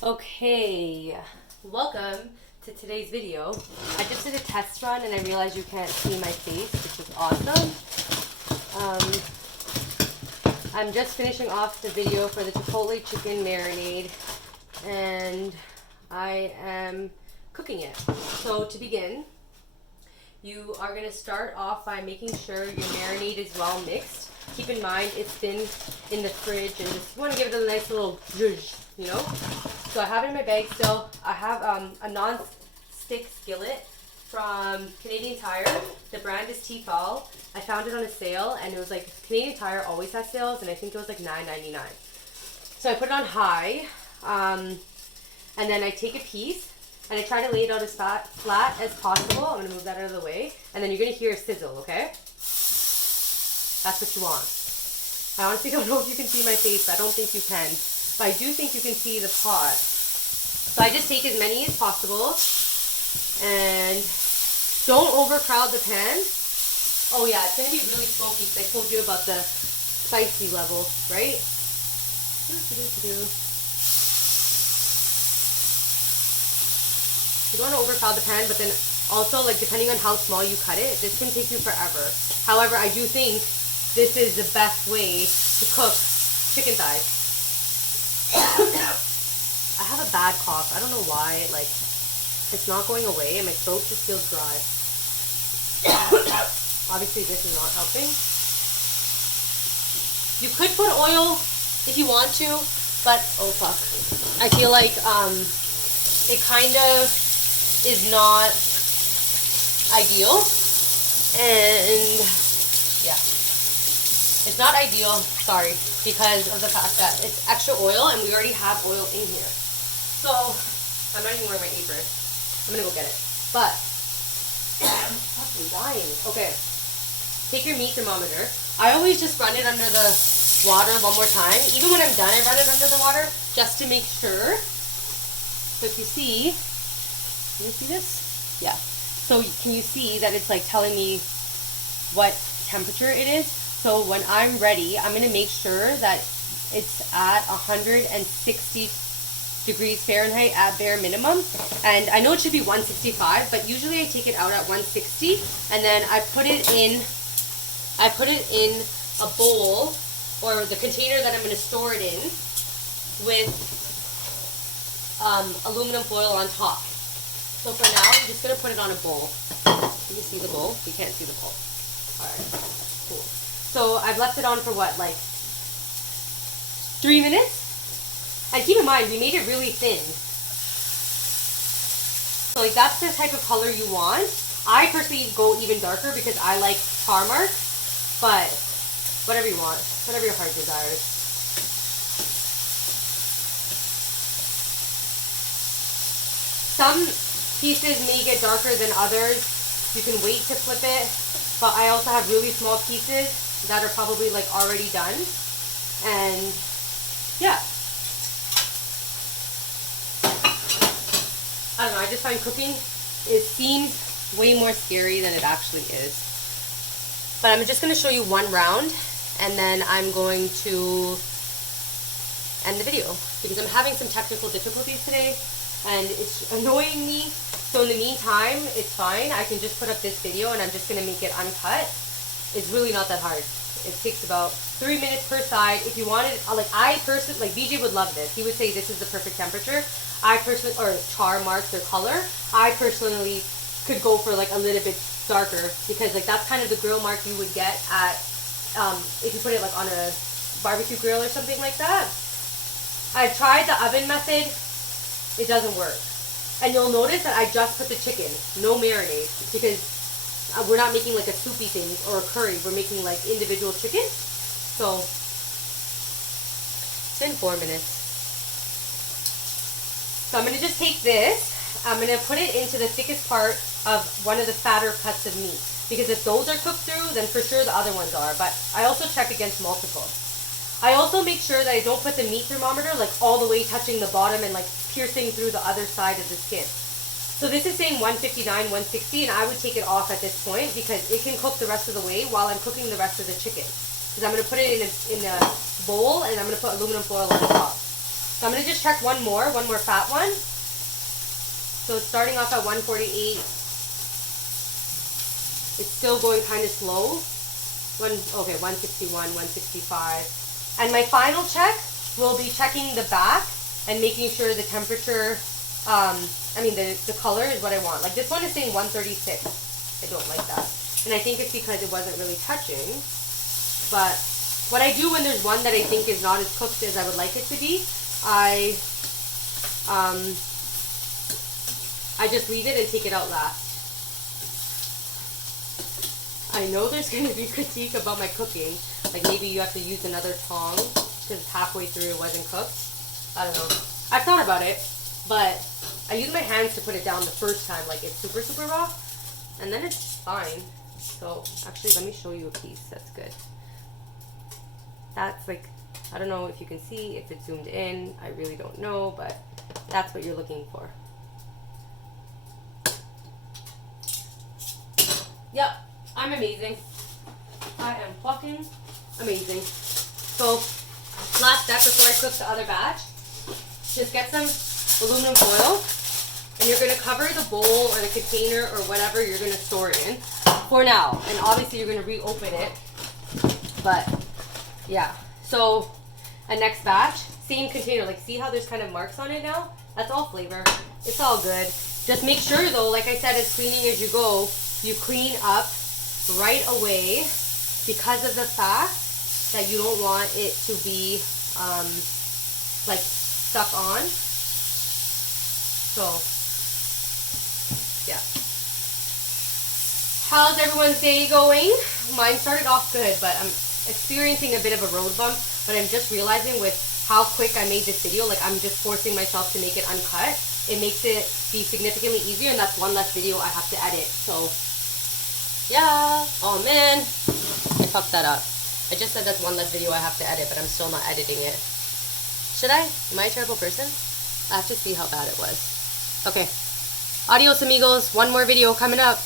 Okay, welcome to today's video. I just did a test run and I realized you can't see my face, which is awesome. I'm just finishing off the video for the Chipotle chicken marinade and I am cooking it. So to begin, you are going to start off by making sure your marinade is well mixed. Keep in mind it's been in the fridge and just want to give it a nice little zhuzh, you know? So I have it in my bag still. I have a non-stick skillet from Canadian Tire. The brand is Tefal. I found it on a sale and it was like, Canadian Tire always has sales and I think it was like $9.99. So I put it on high and then I take a piece and I try to lay it out as flat as possible. I'm going to move that out of the way. And then you're going to hear a sizzle, okay? That's what you want. I honestly don't know if you can see my face. I don't think you can. But I do think you can see the pot. So I just take as many as possible. And don't overcrowd the pan. Oh yeah, it's going to be really smoky because I told you about the spicy level, right? You don't want to overcrowd the pan, but then also, like, depending on how small you cut it, this can take you forever. However, I do think this is the best way to cook chicken thighs. I have a bad cough. I don't know why. Like, it's not going away, and my throat just feels dry. Obviously, this is not helping. You could put oil if you want to, but oh fuck. I feel like it kind of is not ideal, and yeah, it's not ideal, sorry, because of the fact that it's extra oil and we already have oil in here. So I'm not even wearing my apron. I'm gonna go get it, but I'm fucking dying. Okay, take your meat thermometer. I always just run it under the water one more time. Even when I'm done, I run it under the water just to make sure. So if you see, can you see this? Yeah. So can you see that it's like telling me what temperature it is? So when I'm ready, I'm going to make sure that it's at 160 degrees Fahrenheit at bare minimum. And I know it should be 165, but usually I take it out at 160 and then I put it in a bowl or the container that I'm going to store it in with aluminum foil on top. So for now, I'm just going to put it on a bowl. Can you see the bowl? You can't see the bowl. Alright, cool. So I've left it on for what, like 3 minutes? And keep in mind, we made it really thin. So like that's the type of color you want. I personally go even darker because I like char marks, but whatever you want, whatever your heart desires. Some pieces may get darker than others. You can wait to flip it, but I also have really small pieces that are probably like already done. And yeah, I don't know, I just find cooking, it seems way more scary than it actually is. But I'm just going to show you one round and then I'm going to end the video because I'm having some technical difficulties today and it's annoying me. So in the meantime, it's fine. I can just put up this video and I'm just going to make it uncut. It's really not that hard. It takes about 3 minutes per side. If you wanted, I personally, like BJ would love this. He would say this is the perfect temperature. I personally, or char marks or color, I personally could go for like a little bit darker because like that's kind of the grill mark you would get at, if you put it like on a barbecue grill or something like that. I've tried the oven method. It doesn't work. And you'll notice that I just put the chicken, no marinade, because we're not making like a soupy thing or a curry. We're making like individual chicken. So it's been 4 minutes. So I'm going to just take this. I'm going to put it into the thickest part of one of the fatter cuts of meat. Because if those are cooked through, then for sure the other ones are. But I also check against multiple. I also make sure that I don't put the meat thermometer like all the way touching the bottom and like piercing through the other side of the skin. So this is saying 159, 160, and I would take it off at this point because it can cook the rest of the way while I'm cooking the rest of the chicken. Because I'm going to put it in a bowl and I'm going to put aluminum foil on the top. So I'm going to just check one more fat one. So it's starting off at 148. It's still going kind of slow. 161, 165. And my final check will be checking the back and making sure the temperature, the color is what I want. Like this one is saying 136. I don't like that. And I think it's because it wasn't really touching. But what I do when there's one that I think is not as cooked as I would like it to be, I just leave it and take it out last. I know there's going to be critique about my cooking. Like maybe you have to use another tong because halfway through it wasn't cooked. I don't know. I've thought about it, but I use my hands to put it down the first time, like it's super, super raw, and then it's fine. So actually, let me show you a piece. That's good. That's like, I don't know if you can see, if it's zoomed in. I really don't know, but that's what you're looking for. Yep, I'm amazing. I am fucking amazing. So, last step before I cook the other batch, just get some aluminum foil, and you're going to cover the bowl or the container or whatever you're going to store it in for now. And obviously you're going to reopen it, but yeah. So, a next batch, same container. Like, see how there's kind of marks on it now? That's all flavor. It's all good. Just make sure though, like I said, as cleaning as you go, you clean up right away because of the fact that you don't want it to be like stuck on. So yeah. How's everyone's day going? Mine started off good, but I'm experiencing a bit of a road bump, but I'm just realizing with how quick I made this video, like I'm just forcing myself to make it uncut. It makes it be significantly easier, and that's one less video I have to edit. So yeah. Oh man, I fucked that up. I just said that's one less video I have to edit, but I'm still not editing it. Should I? Am I a terrible person? I have to see how bad it was. Okay. Adios, amigos. One more video coming up.